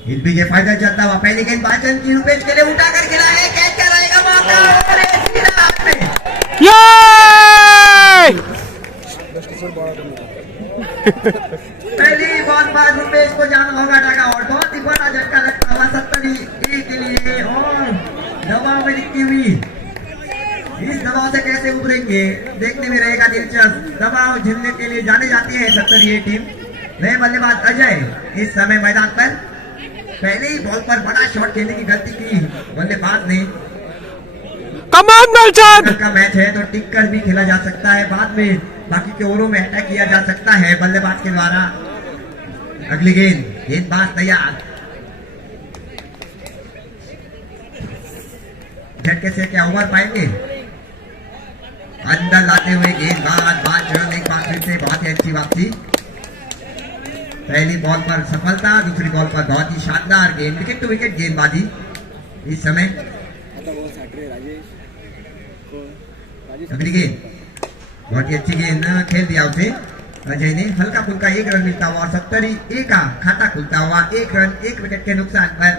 हिलबी के फायदा चलता हुआ पहली गेंद बाचन की रुपेश के लिए उठा कर खेला है, कैच कराएगा मौका और सीधा हाथ में। पहली बॉल पर रुपेश को जाना होगा टका और बहुत ही बड़ा झटका लगता हुआ 70 के लिए और दबाव में दिखती हुई इस दबाव से कैसे उभरेंगे देखने में रहेगा दिलचस्प। दबाव झेलने के लिए जाने जाती है 70 टीम। नए बल्लेबाज अजय इस समय मैदान पर पहले ही बॉल पर बड़ा शॉट खेलने की गलती की बल्लेबाज ने। कमान का मैच है तो टिक कर भी खेला जा सकता है, बाद में बाकी के ओवरों में अटैक किया जा सकता है बल्लेबाज के द्वारा। अगली गेंदबाज तैयार, झटके से क्या ओवर पाएंगे? अंदर लाते हुए गेंदबाज एक बार फिर से बहुत ही अच्छी वापसी। पहली बॉल पर सफलता, दूसरी बॉल पर बहुत ही शानदार गेंद, विकेट टू विकेट गेंदबाजी इस समय। अगली गेंद बहुत ही अच्छी गेंद खेल दिया उसे अजय ने, हल्का फुल्का 1 रन मिलता हुआ 70 का खाता खुलता हुआ 1 रन 1 विकेट के नुकसान पर।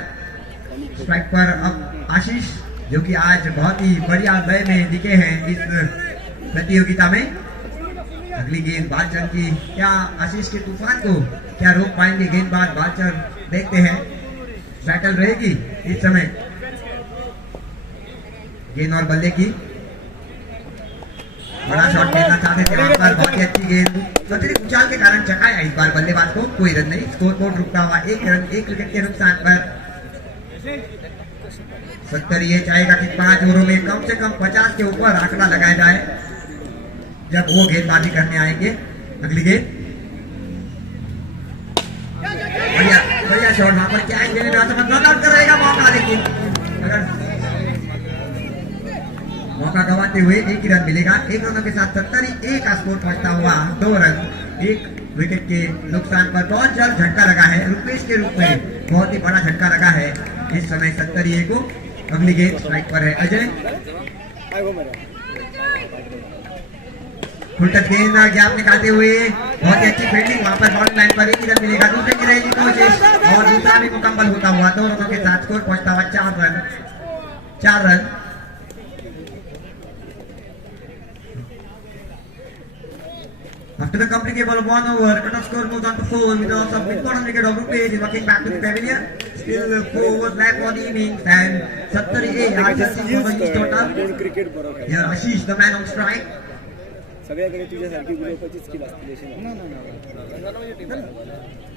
स्ट्राइक पर अब आशीष जो कि आज बहुत ही बढ़िया लय में दिखे हैं इस प्रतियोगिता में। अगली गेंद बालचंद की, क्या आशीष के तूफान को क्या रोक पाएंगे गेंदबाज बालचंद? देखते हैं, बैटल रहेगी इस समय। गेंद और बल्ले की बड़ा शॉट खेलना चाहते थे वहां पर, बहुत ही अच्छी गेंद अतिरिक्त उछाल के कारण चकाया इस बार बल्लेबाज को। कोई रन नहीं, स्कोर बोर्ड रुकता हुआ 1 रन 1 विकेट के नुकसान पर। 70 ये चाहेगा कि 5 ओवरों में कम से कम 50 के ऊपर आंकड़ा लगाया जाए जब वो गेंदबाजी करने आएंगे। अगली गेंद बढ़िया शॉट, वहां पर क्या नॉकआउट करेगा मौका, लेकिन अगर मौका गवाते हुए 1 ही रन मिलेगा। 1 रनों के साथ 70 का स्कोर पहुंचता हुआ 2 रन 1 विकेट के नुकसान पर। बहुत जल्द झटका लगा है रुपेश के रूप में, बहुत ही बड़ा झटका लगा है इस समय 70 को। अगली गेंद स्ट्राइक पर है अजय, फुल टच गेंद गैप निकालते हुए बहुत ही अच्छी फील्डिंग, वहां पर बाउंड्री लाइन पर 1 ही रन मिलेगा। दूसरे की रहेगी कोशिश और दूसरा भी मुकम्मल होता हुआ 2 रनों के साथ स्कोर पहुंचता हुआ 4 run. After the completion of 1 over, cut-off score moves on to 4 with the loss of important wicket of Rupesh walking back to the pavilion. Still 4 overs left for the innings and 70 are just for the each total. Here Ashish, the man on strike. सगळ्याकडे तुझ्यासारखी ग्रुपची skill असते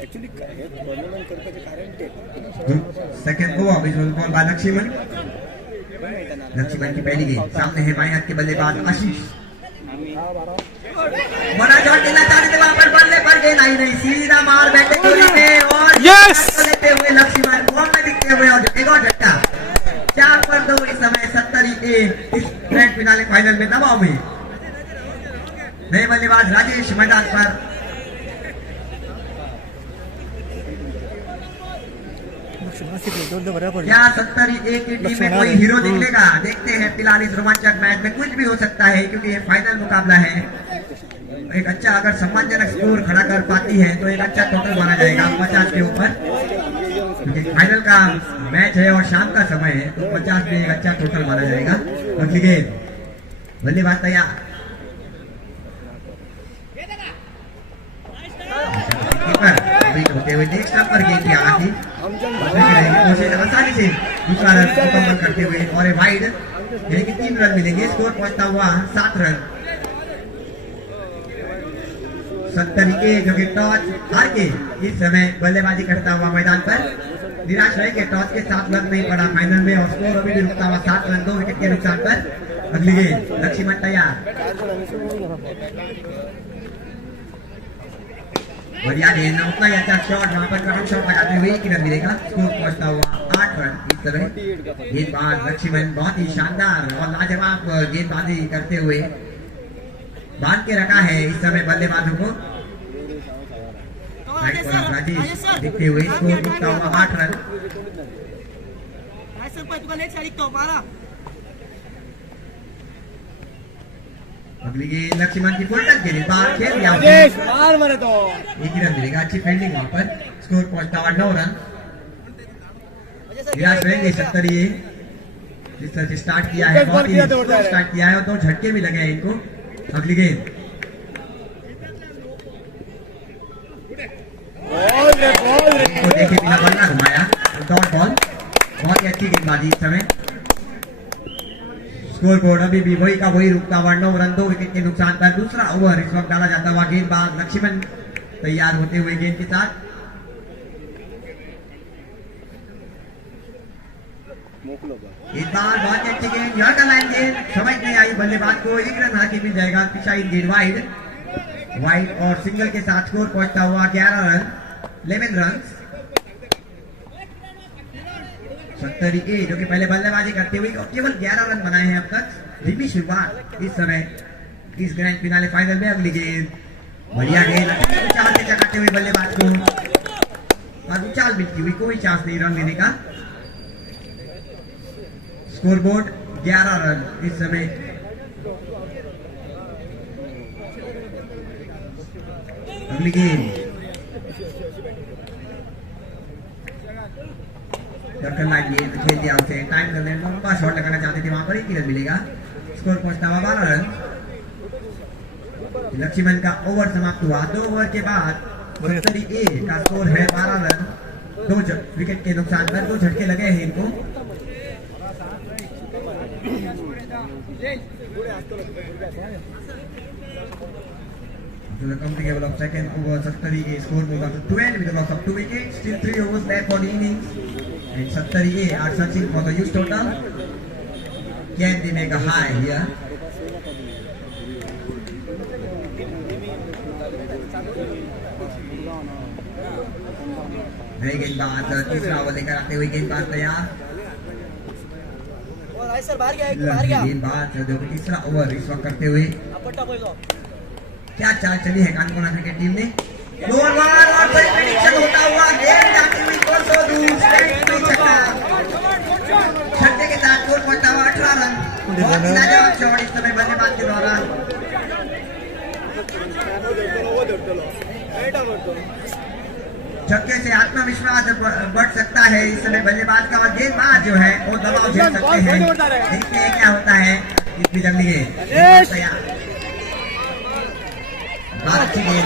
actually काय वर्णन करण्याचे कारण ते second over which was ball by Laxman की पहली गेंद, सामने है बाएं हाथ के बल्लेबाज आशीष। बड़ा शॉट खेलना चाहते थे वहां पर, बल्ले पर गेंद आई नहीं, सीधा मार बैठे गोली में और लेते हुए लक्ष्मण फॉर्म में दिखते हुए और एक और झटका। 4 पर 2 इस समय 70 इस ग्रैंड फिनाले फाइनल में दबाव में। नए बल्लेबाज राजेश मैदान पर। क्या 70 की टीम में कोई हीरो निकलेगा? देखते हैं, फिलहाल इस रोमांचक मैच में कुछ भी हो सकता है क्योंकि ये फाइनल मुकाबला है। एक अच्छा अगर सम्मानजनक स्कोर खड़ा कर पाती है तो एक अच्छा टोटल माना जाएगा 50 के ऊपर, क्योंकि फाइनल का मैच है और शाम का समय है तो 50 में एक अच्छा टोटल माना जाएगा। अगली गेंद, बल्लेबाज तैयार, होते हुए नेक्स्ट पर गेंद की आती कोशिश आसानी से दूसरा रन मुकम्मल करते हुए और वाइड, यानी कि 3 रन मिलेंगे। स्कोर पहुंचता हुआ 7 रन। 70 जो कि टॉस हार के इस समय बल्लेबाजी करता हुआ मैदान पर निराश रहे कि टॉस के साथ लग नहीं पड़ा फाइनल में और स्कोर अभी भी रुकता हुआ 7 रन 2 विकेट के नुकसान पर। अगली गेंद लक्ष्मण तैयार, बढ़िया गेंद, उतना ही अच्छा शॉट, वहां पर करंट शॉट लगाते हुए 1 रन मिलेगा। स्कोर पहुंचता हुआ 8 रन इस तरह। गेंदबाज लक्ष्मण बहुत ही शानदार और लाजवाब गेंदबाजी करते हुए बांध के रखा है इस समय बल्लेबाजों को। राजेश दिखते हुए स्कोर पहुंचता हुआ 8 रन। अगली गेंद लक्ष्मण की फुल टच गेंद, बाहर खेल दिया, एक ही रन मिलेगा। अच्छी फील्डिंग वहां पर, स्कोर पहुंचता हुआ 9 रन। निराश रहेंगे 70 ये जिस तरह से स्टार्ट किया है, बहुत ही स्टार्ट किया है और 2 झटके भी लगे हैं इनको। अगली गेंद इनको देखे बिना बॉल ना घुमाया, डॉट बॉल, बहुत ही अच्छी गेंदबाजी इस समय। स्कोर बोर्ड अभी भी वही का वही रुकता हुआ, 9 रन 2 विकेट के नुकसान पर। दूसरा ओवर इस वक्त डाला जाता हुआ, गेंदबाज लक्ष्मण तैयार होते हुए गेंद के साथ। इस बार बहुत अच्छी गेंद, यॉर्कर लाइन गेंद, समझ नहीं आई बल्लेबाज को, 1 रन हासिल मिल जाएगा। पिछाई गेंद वाइड और सिंगल के साथ स्कोर पहुंचता हुआ 11 रन 11 रन। 70 ए जो कि पहले बल्लेबाजी करते हुए और केवल 11 रन बनाए हैं अब तक। धीमी शुरुआत इस समय इस ग्रैंड फिनाले फाइनल में। अगली गेंद बढ़िया गेंद, उछाल से चकाते हुए बल्लेबाज को, और उछाल मिलती हुई, कोई चांस नहीं रन लेने का। स्कोर बोर्ड 11 रन इस समय। अगली गेंद खेल दिया उसे, टाइम करने लंबा शॉट लगाना चाहते थे, वहां पर 1 रन मिलेगा। स्कोर पहुंचता हुआ 12 रन। लक्ष्मण का ओवर समाप्त हुआ। 2 ओवर के बाद 70 ए का स्कोर है 12 रन 2 विकेट के नुकसान पर। 2 झटके लगे हैं इनको। To the coming table of second over, 70 A score moves up to 12 with a loss of 2 wickets. Still 3 overs left for the innings, and 70 A are searching for the huge total. Can they make a high here? नई गेंदबाज तीसरा ओवर लेकर आते हुए गेंदबाज तैयार। गेंदबाज जो कि तीसरा ओवर इस वक्त करते हुए, क्या चाल चली है कानकोना क्रिकेट टीम ने। लोअर बॉल और कोई प्रेडिक्शन होता हुआ, गेंद जाती हुई 200 दूर, स्ट्राइक पे छक्का। छक्के के साथ स्कोर पहुंचता हुआ 18 रन। बहुत ही लाजवाब शॉट इस समय बल्लेबाज के द्वारा। छक्के से आत्मविश्वास बढ़ सकता है इस समय बल्लेबाज का, और गेंदबाज जो है वो दबाव झेल सकते हैं। देखते हैं क्या होता है इसकी जल्दी गेंद। अच्छी गेंद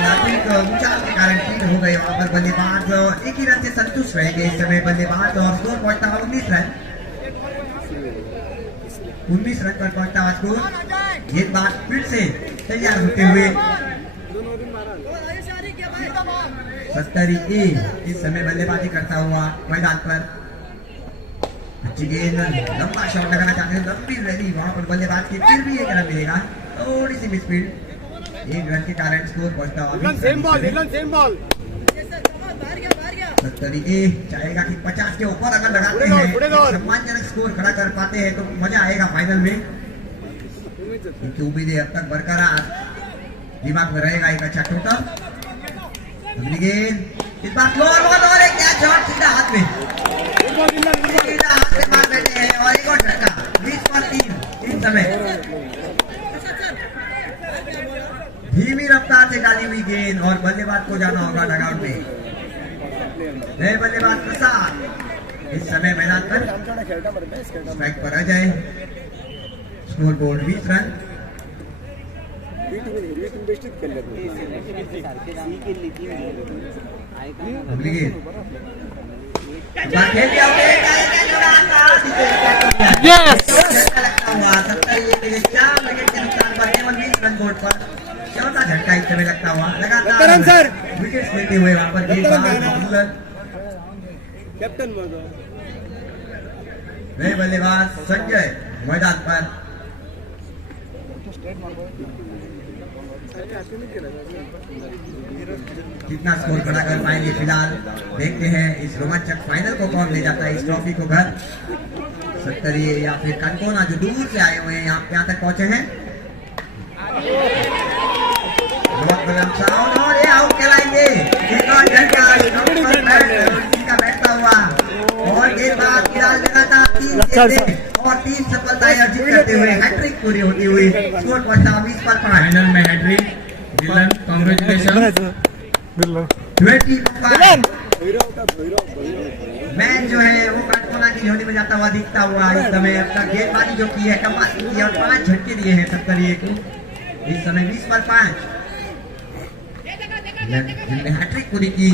उछाल के कारण फील्ड हो गए वहां पर बल्लेबाज। 1 ही रन से संतुष्ट रहेंगे इस समय बल्लेबाज, और स्कोर पहुंचता हुआ 19 रन। 19 रन पर पहुंचता हुआ स्कोर। गेंदबाज फिर से तैयार होते हुए 70 ए इस समय बल्लेबाजी करता हुआ मैदान पर। अच्छी गेंद, लंबा शॉट लगाना चाहते हैं, लंबी रैली वहां पर बल्लेबाज की, फिर भी 1 रन मिलेगा। थोड़ी सी मिसफील्ड, 1 रन के कारण स्कोर पहुंचता हुआ 70 ए चाहेगा कि 50 के ऊपर अगर लगाते हैं, सम्मानजनक स्कोर खड़ा कर पाते हैं तो मजा आएगा फाइनल में। इनकी उम्मीदें अब तक बरकरार, दिमाग में रहेगा एक अच्छा टोटल। अगली गेंद, इस बार फ्लोर बॉल और एक कैच शॉट सीधा हाथ में, सीधा हाथ में मार बैठे हैं, और एक और छक्का। 20 पर 3 इस समय। धीमी रफ्तार से डाली हुई गेंद, और बल्लेबाज को जाना होगा डगआउट में। नए बल्लेबाज प्रसाद इस समय मैदान पर, स्ट्राइक पर आ जाए। स्कोर बोर्ड 20 रन। अगली गेंद चौथा झटका इस समय लगता हुआ, लगातार विकेट लेते हुए वहां पर गेंदबाज कैप्टन नए बल्लेबाज संजय मैदान पर। कितना स्कोर खड़ा कर पाएंगे फिलहाल, देखते हैं इस रोमांचक फाइनल को कौन ले जाता है इस ट्रॉफी को घर। 70 या फिर कनकोना जो दूर से आए हुए हैं यहाँ तक पहुंचे हैं। और ये आउट कहलाएंगे, बैठता हुआ, और गेंदबाज फिलहाल लगातार 3 सफलताएं अर्जित करते हुए हैट्रिक पूरी होती हुई स्कोर पहुंचा 20 पर 5। फाइनल में हैट्रिक, विलन कांग्रेचुलेशन। 25 मैच जो है वो कनकोना मुश्किल होने में जाता हुआ दिखता हुआ इस समय अपना गेंदबाजी जो की है कमाल की है और 5 झटके दिए हैं 70 को इस समय 20 पर 5 जिनने हैट्रिक पूरी की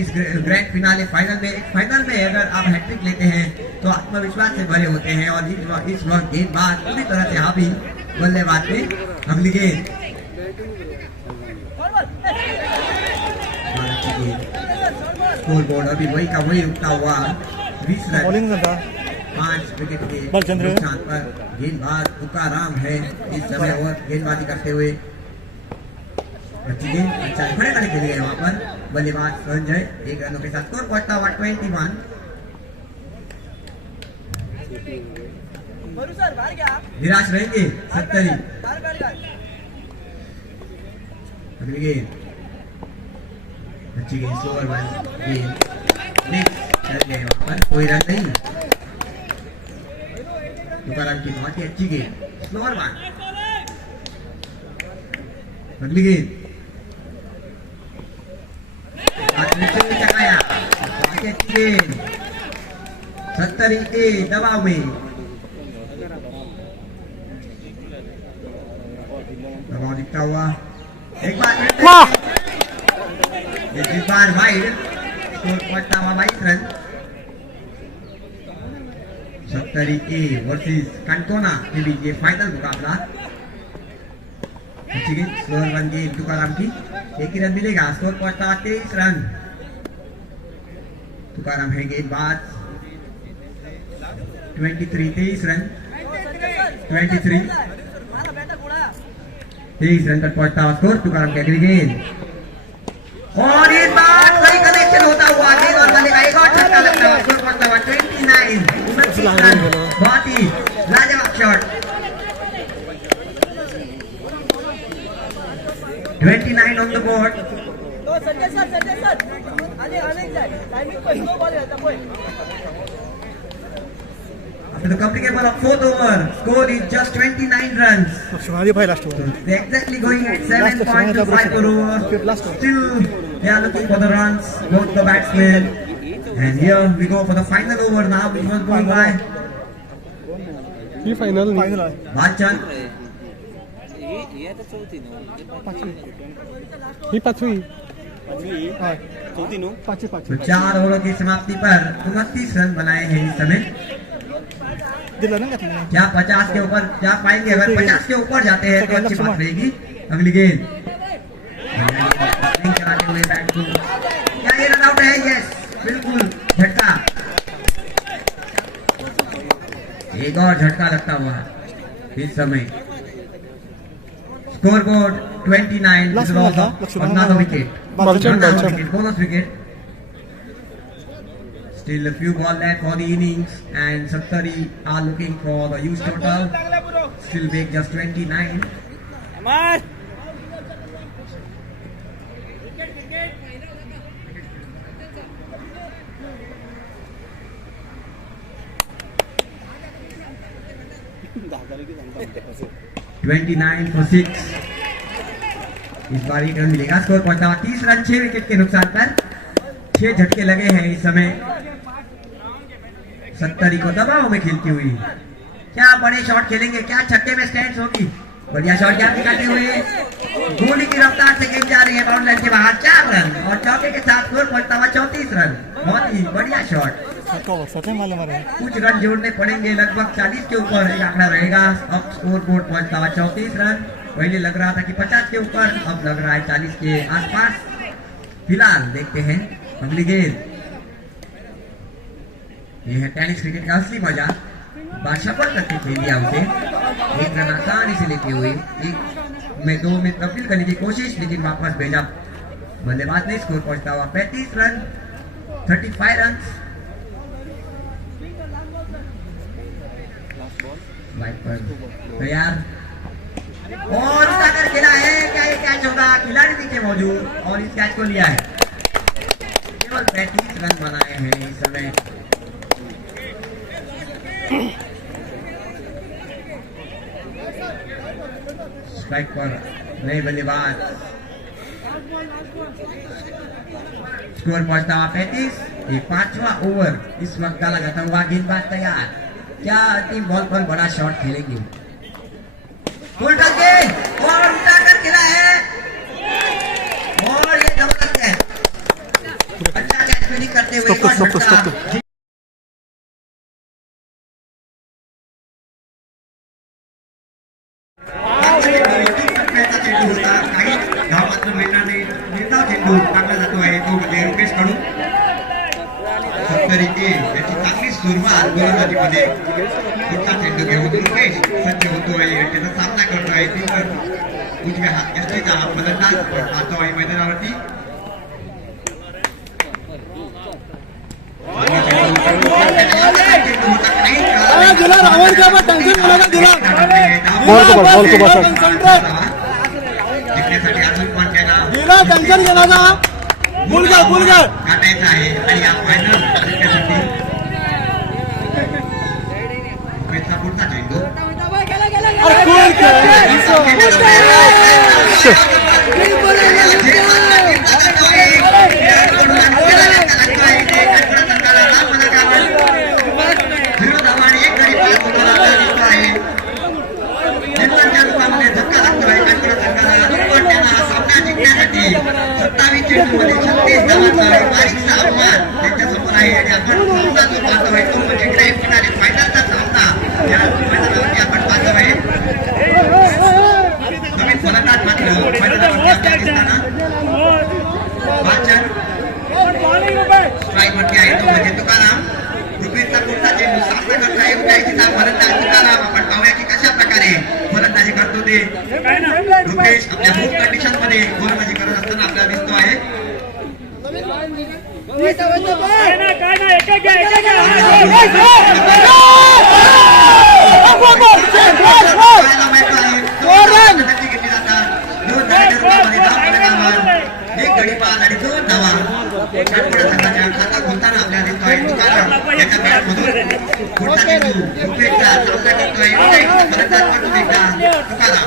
इस ग्रैंड फिनाले फाइनल में अगर आप हैट्रिक लेते हैं तो आत्मविश्वास से भरे होते हैं और इस वक्त गेंदबाज पूरी तरह से हावी बल्लेबाज में अगली गेंद स्कोर बोर्ड अभी वही का वही रुकता हुआ 20 रन बॉलिंग था 5 विकेट के बलचंद्र। नुकसान पर गेंदबाज तुकाराम है इस समय और गेंदबाजी करते हुए अच्छी गेंद अच्छा खड़े खड़े खेले गए वहां पर बल्लेबाज संजय 1 रनों के साथ स्कोर पहुंचता हुआ 21 निराश रहेंगे 70 अगली गेंद अच्छी गेंद स्लोअर बॉल गेंद मिक्स चल गए वहां पर कोई रन नहीं तुकाराम की बहुत ही अच्छी गेंद स्लोअर बॉल अगली गेंद चकाया बहुत अच्छी गेंद 70 के दबाव में दबाव दिखता हुआ एक बार इस बार वाइड स्कोर पहुंचता हुआ 22 रन 70 के वर्सेस कंटोना के बीच ये फाइनल मुकाबला स्कोर 1 गेंद तुकाराम की 1 ही रन मिलेगा स्कोर पहुंचता हुआ 23 रन तुकाराम है गेंदबाज 23 रन 23 रन पर पहुंचता हुआ स्कोर तुकाराम की अगली गेंद और इस बार सही कनेक्शन होता हुआ गेंद और बल्ले का एक और छक्का लगता हुआ स्कोर पहुंचता हुआ 29 रन बहुत ही लाजवाब शॉट 29 on the board after the completion of 4th over score is just 29 runs लक्ष्मण भाई last over they're exactly going at 7.25 per over still they are looking for the runs both the batsmen and here we go for the final over now which was going by ही फाइनल आहे Bhalchand ही पाचवी हा चौथी नो पाचवी 4 ओवरों की समाप्ति पर 29 रन बनाए हैं इस समय दिला ना घातलं क्या 50 के ऊपर जा पाएंगे अगर 50 के ऊपर जाते हैं तो अच्छी बात रहेगी अगली गेंद चलाते हुए बैट को क्या ये रन आउट है यस बिल्कुल झटका एक और झटका लगता हुआ इस समय score board 29 another wicket bonus wicket still a few ball left for the innings and Sattari are looking for the use total still big just 29 29 for 6 इस बार 1 रन मिलेगा स्कोर पहुंचा 30 रन 6 विकेट के नुकसान पर 6 झटके लगे हैं इस समय 70 को दबाव में खेलती हुई क्या बड़े शॉट खेलेंगे क्या छक्के में स्टैंड्स होगी बढ़िया शॉट क्या निकालते हुए गोली की रफ्तार से गेंद जा रही है बाउंड्री लाइन के बाहर 4 रन और चौके के साथ स्कोर पहुंचता हुआ 34 रन बहुत ही बढ़िया शॉट कुछ रन जोड़ने पड़ेंगे लगभग 40 के ऊपर एक आंकड़ा रहेगा अब स्कोर बोर्ड पहुंचता हुआ 34 रन पहले लग रहा था कि 50 के ऊपर अब लग रहा है 40 के आसपास फिलहाल देखते हैं अगली गेंद ये है टेनिस क्रिकेट का असली मजा बादशाह करके खेल दिया उसे 1 रन आसानी से लेते हुए 1 में 2 में तब्दील करने की कोशिश लेकिन वापस भेजा बल्लेबाज ने स्कोर पहुंचता हुआ 35 रन 35 रन तैयार और सागर खेला है क्या ये कैच होगा खिलाड़ी नीचे मौजूद और इस कैच को लिया है केवल 35 रन बनाए हैं इस समय स्ट्राइक पर नए बल्लेबाज स्कोर पहुंचता हुआ 35। ये 5वां ओवर इस वक्त डाला जाता हुआ, गेंदबाज तैयार, क्या अंतिम बॉल पर बड़ा शॉट खेलेंगे? उल्टा के और उल्टा कर खेला है और ये जबरदस्त है, अच्छा कैच फील्डिंग करते हुए एक और झटका। प्रयत्नाचा चेंडू होता, काही धाव मात्र मिळणार नाही, निर्धाव चेंडू टाकला जातो आहे तो म्हणजे रुपेश कडून. सत्तरी के याची चांगली सुरुवात गोलंदाजीमध्ये. पुढचा चेंडू घेऊन रुपेश सज्ज होतोय, त्याचा सामना करतोय उजव्या हात यष्टीचा फलंदाज आपण पाहतो आहे मैदानावरती. जिंकण्यासाठी अजून पण त्याला गाठायचं आहे आणि या फायनल जिंकण्यासाठी रुपेशचा पुढचा चेंडू रुपेश आपल्या मूळ कंडिशन मध्ये गोलंदाजी करत असताना आपल्याला दिसतो आहे. एक गडीपाल आणि 2 धावा संघाच्या खाता खोलताना आपल्याला दिसतो आहे. तुकाराम याच्या बॅटमधून पुढचा चेंडू रुपेशचा सामना करतोय, फलंदाज करतो एकदा तुकाराम.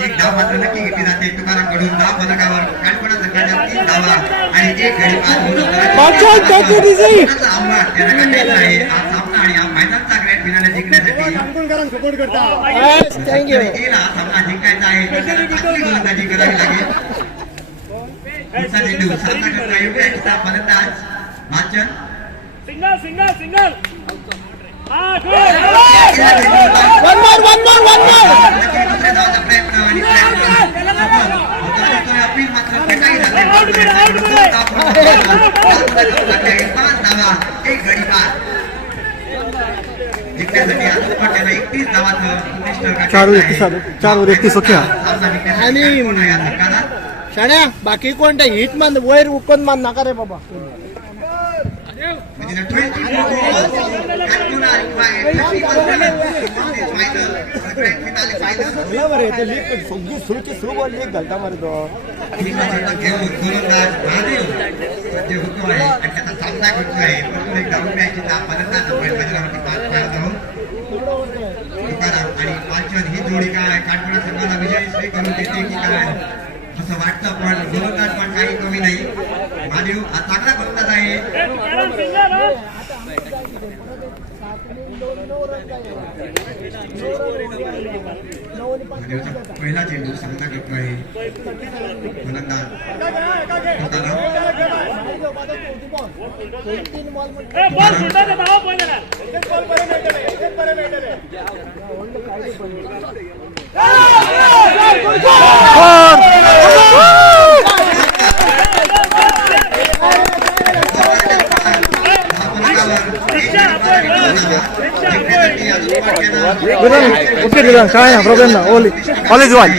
एक धाव मात्र नक्की घेतली जाते तुकारामकडून. धाव फलकावर काणकोणा संघाच्या 3 धावा आणि एक गडीपाल आव्हान त्यांना गाठायचं आहे. हा सामना आणि हा फायनलचा ग्रँड फिनाले जिंकण्यासाठी हा सामना जिंकायचा आहे तर त्याला चांगली गोलंदाजी करावी लागेल. पुढचा चेंडू सामना करता योग्य फलंदाज वाचन अपील मात्र फेटाळली जाते. 5 धावा एक गडीपाल जिंकण्यासाठी अजून पण त्याला 31 धावाचं 4 आणि शाण्या बाकी कोणत्या हिट मान वैर उकन मान नका रे बाबा. घालता मारे तो घेऊन गोलंदाज महादेव सज्ज होतो आहे आणि त्याचा सामना करतोय. परंतु एकदा रुपयाची फलंदाज आपण मैदानावरती पाहत आहोत. तुकाराम आणि पाचन ही जोडी काय काणकोणा संघाला विजय करून देते की काय असं वाटतं, पण गोलंदाज पण काही कमी नाही. महादेव हा चांगला गोलंदाज आहे. महादेवचा पहिला चेंडू सामना करतोय फलंदाज ओके दिला काय ना प्रॉब्लेम ना ऑल इज वन.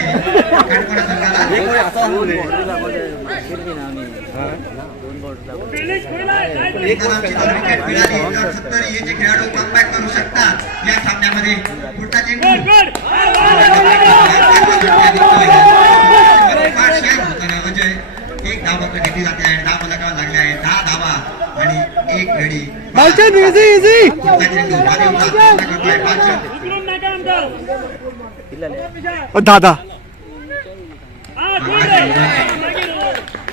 खेळाडू कमबॅक करू शकतात या सामन्यामध्ये. पुढचा चेंडू अजय एक धाव मात्र घेतली जाते आहे. 10 फलकावर लागले आहे. 10 धावा आणि 1 गडी. बालचंद इझी इझी पुढचा चेंडू बाजी होता. प्रयत्न करतोय बालचंद. दादा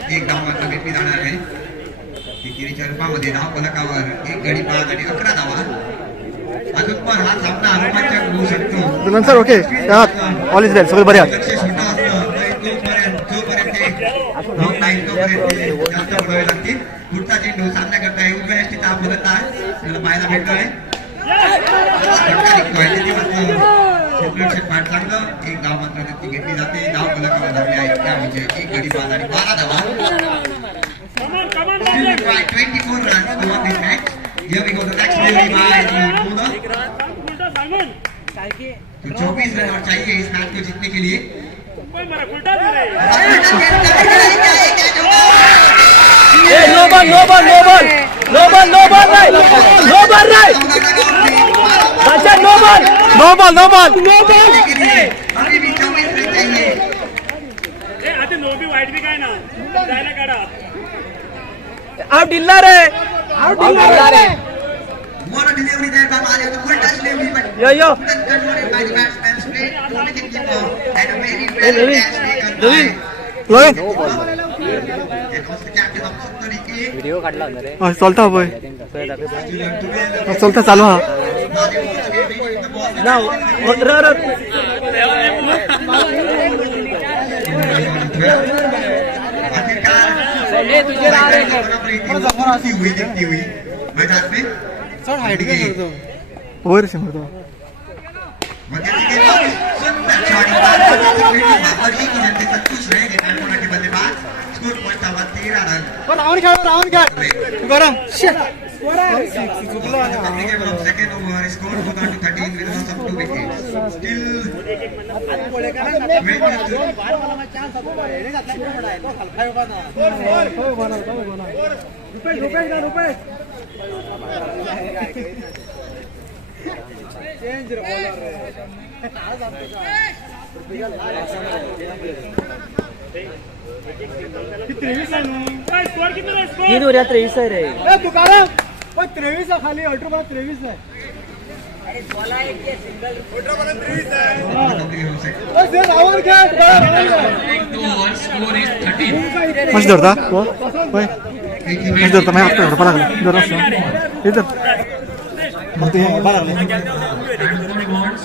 एक धाव मात्र घेतली जाणार आहे. एकेरीच्या रूपामध्ये 10 फलकावर 1 गडी बाद आणि 11 धावा. अजून पण हा सामना रोमांचक होऊ शकतो. नंतर ओके ऑल इज वेल सगळं बरे आहात. लक्ष छोटं असतं जोपर्यंत ते होत नाही तोपर्यंत ते जास्त पडावे लागतील. पुढचा चेंडू सामना करताय उजव्या यष्टीचा फलंदाज त्याला पाहायला भेटतोय. फटका निघतोय ते मात्र सेपरेशन पाठ चांगलं. एक धाव मात्र ती घेतली जाते. 10 फलकावर लागले आहेत त्यामध्ये 1 गडी बाद आणि 12 धावा. Still required 24 runs to win this match. Here we go, the next delivery by Muna. तो 24 रन और चाहिए इस मैच को जीतने के लिए. No ball no ball no ball no ball no ball नहीं नो बॉल नहीं अच्छा no ball no ball no ball no ball अभी भी 24 रन चाहिए. आउट डिल्लर है आउट डिल्लर है What a delivery there by Mario. The full touch delivery, but Yo. couldn't control it by the batsman. Straight to the wicketkeeper. And a very well catch taken by Levin. wicketkeeper. And was the captain of Sattari K. Video काढला होता रे चलता भाई Julian Tubel. चलता चालू हा Mario once again reaching the ball. ना आखिरकार हुई दिखती हुई मैदान में हाइट गई. वर समोर तो मध्यस्थी के बाद सुंदर शॉट बात और एक ही जनते तक खुश रहेंगे नालकोना के बल्लेबाज. स्कोर पॉइंट था 13 रन. राहुल खेळ गरम Applicable of second over score 2-13 with a loss of 2 wickets. Still 23 आहे रे तुकाराम 23 खाली 18-23 आहे राहुल खेळ Score is 13. मस्त धरता होय मस्त धरता मी आता धरपा लागला जरा इधर मग ते बा लागले Antony Bonds.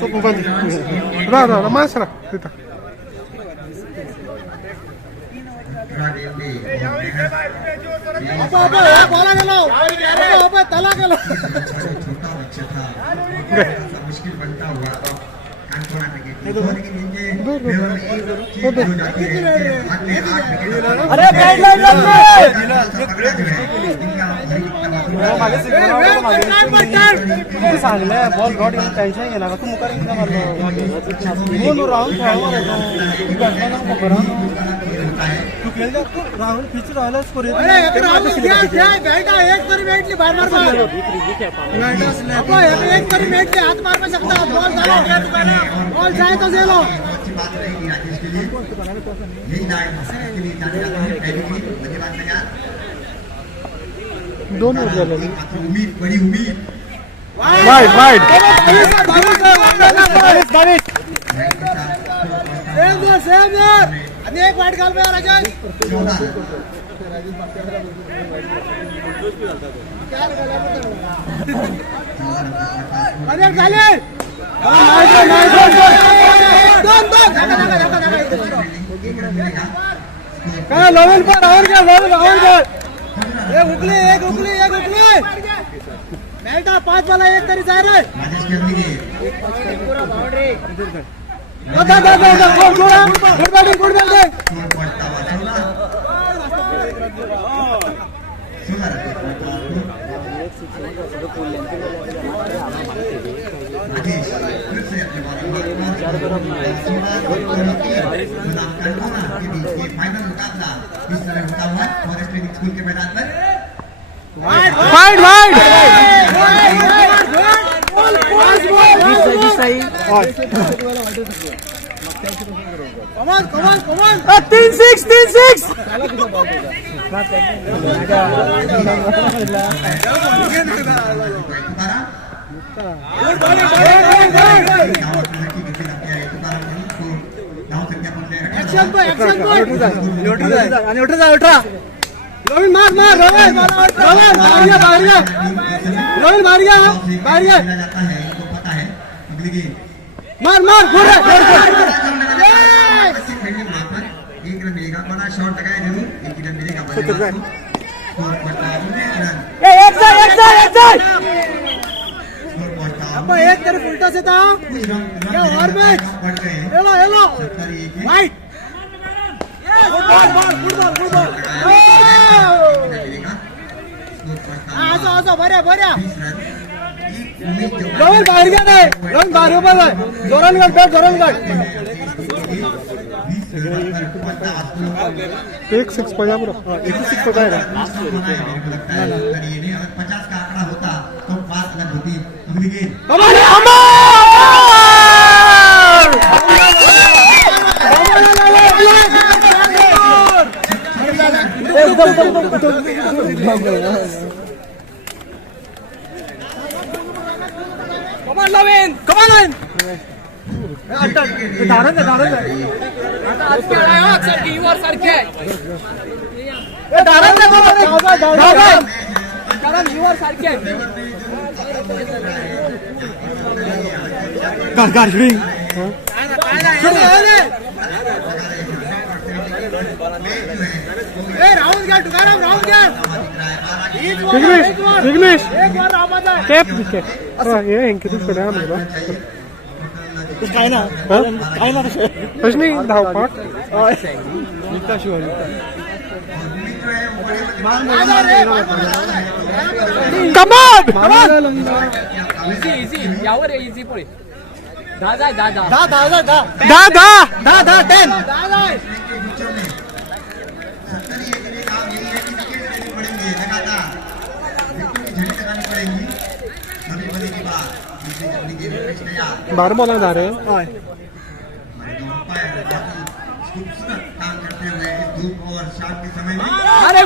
तो मोबाईल रा मासरा तिथं बोला गेलो तला गेलो छोटा बच्चा था मुश्किल बनता हुआ कानपुरा में लेकिन इनके फेवर में एक चीज हो जाती है आगे 8 विकेट. अरे बैट लाइन इनका सांगले बॉल गॉट टेंशन घेना तू मुखार कितना मारलो दोन राउंड खेळवर तू खेळ जा तू राहुल पिच राहिला स्कोर येतो अरे एक राहुल घ्या बैठा एक तरी बैठली बाहेर मार एक तरी बैठली हात मार सकता बॉल झाला बॉल जाए तो झेलो अच्छी बात रहेगी राजेश के लिए. यही नायक के लिए जाने जाते हैं पहले की बल्लेबाज तैयार. दोन ओव्हर झाले मात्र उम्मीद बड़ी उम्मीद. वाइड आणि एक वाईट घाल राजा 14 अरे झाले काय लेवल पर राहुल का लेवल एक उकली बेटा 5 वाला एक तरी जाय रे राजेश करने के गुड बैटिंग स्कोर पड़ता हुआ 16 रन राजेश फिर से अपनी बॉलिंग के बीच ये फाइनल मुकाबला इस तरह होता हुआ फॉरेस्ट ट्रेनिंग स्कूल के मैदान पर. वाइड 3-6 3-6 एक रन मिलेगा, बड़ा शॉट लगाया जरूर, एक रन मिलेगा। एक साइड एक तरफ उल्टा से था क्या और match hello hello right football आजा बऱ्या रोहन बाहेर घ्या नाही रोहन बाहेर उभा आहे जोरान गट 1-6 पजा ब्रो 1-6 पजा है 50 का आंकड़ा होता तो 5 रन होती। अगली गेंद राहुल घ्या तुकाराम राहुल घ्या विघ्नेश एक बार रामाचा कैप दिखे ये किती पडा मला काय ना प्रश्न धावपाट कमान इझी यावर इझी पुढे दा 10 10 12 बॉल जा रहे हैं काम करते हुए धूप और शाम के समय में अरे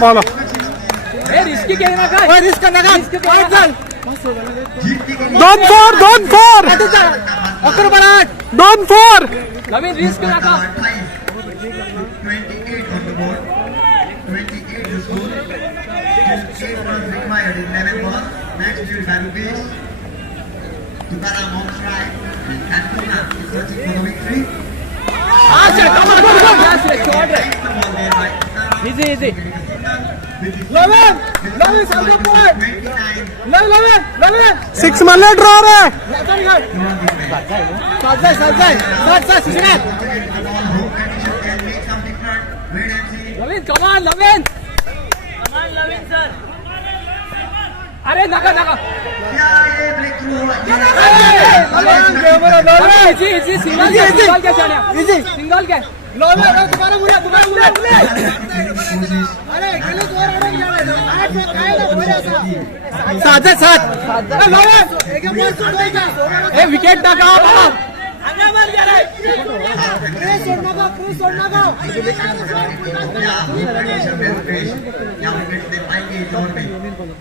पावलं रिस्की केलं काय रिस्क नका 2-4 2-4 नवीन रिस्क नका 28 on the board, 28 the score, still 8 runs required in 11 balls, match viewed by Rupesh, Tukaram on strike, and Cantona is searching for the victory. Easy लवन सामने पॉइंट 6 मल्ले ड्रॉ रे नवीन कमान नवीन सर अरे नका इझी सिंगल सिंगल क्या तुम्हारा अरे सात विकेट टाका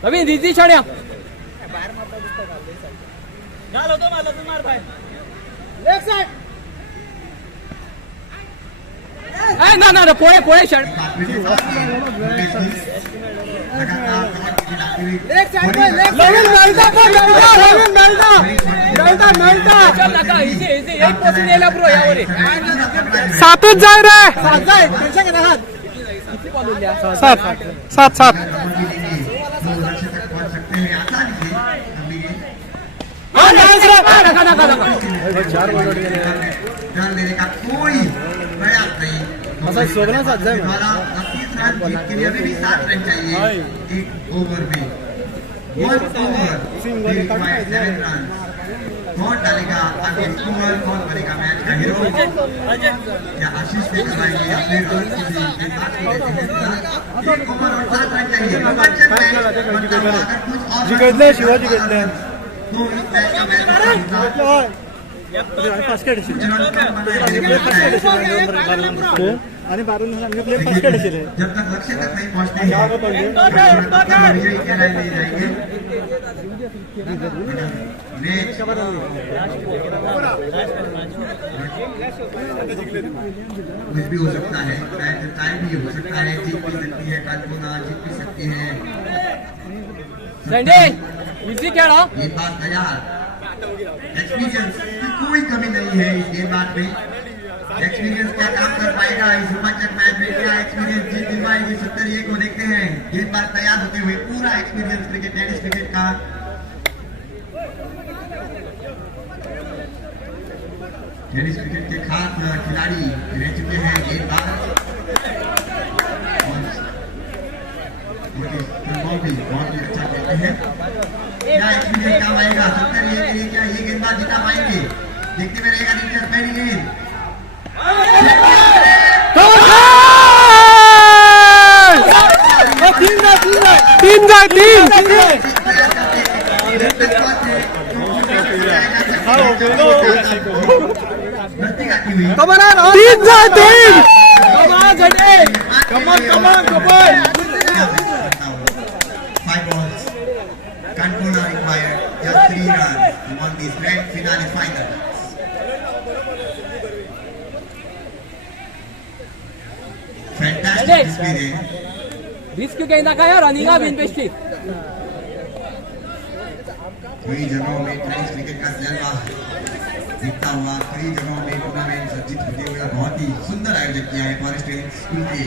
नवीन इझी छाड्या ना पोळे शर्ट इझी 8% यायला ब्रो यावर सातच जाय रे सात रन लेने का कोई प्रयास नहीं। सोगला साथ जाए 30 रन जीत के लिए अभी भी 7 रन चाहिए एक ओवर में। 1 over 7 runs कौन डालेगा आगे स्कोर, कौन बनेगा मैच का हीरो, या आशीष ने करवाएंगे या फिर किसी गेंदबाज को देते हैं। एक ओवर और 7 रन चाहिए। रोमांचक मैच बनता हुआ अगर कुछ और जिंकले, शिवाजी जिंकले. तो इस मैच का मैच फर्स्ट कट कुछ रन कम बनाए आणि बारून आमचे प्लेयर फर्स्ट कट असेल. जब तक लक्ष्य तक नहीं पहुंचते हैं विजयी कहलाए नहीं जाएंगे। मैच कुछ भी हो सकता है, मैच टाइम भी हो सकता है, जीत भी सकती है, कानपुना जीत भी सकती है। संडे इजी खेळा. गेंदबाज तैयार, एक्सपीरियंस की कोई कमी नहीं है इस गेंदबाज में। एक्सपीरियंस क्या काम कर पाएगा इस रोमांचक मैच में, क्या एक्सपीरियंस जीत दिलवाएगी 70 को देखते हैं। गेंदबाज तैयार होते हुए, पूरा एक्सपीरियंस क्रिकेट, टेनिस क्रिकेट का। टेनिस क्रिकेट के खास खिलाड़ी रह चुके हैं गेंदबाज, बहुत ही अच्छा खेलते हैं। क्या एक्सपीरियंस काम आएगा 70 के लिए, क्या ये गेंदबाज जिता पाएंगे? देखते में रहेगा दिलचस्प पहली गेंद। तीन जाए तीन. तीन जाए तीन. Come on. 5 balls. Kankuna required just 3 runs to win this grand finale final. Fantastic display. Risk गेंदा का है रनिंग ऑफ इन्वेस्टिंग. कई जगहों में टेनिस क्रिकेट का जलवा दिखता हुआ, कई जगहों में टूर्नामेंट संचित होते हुए बहुत ही सुंदर आयोजन किया है फॉरेस्ट स्कूल के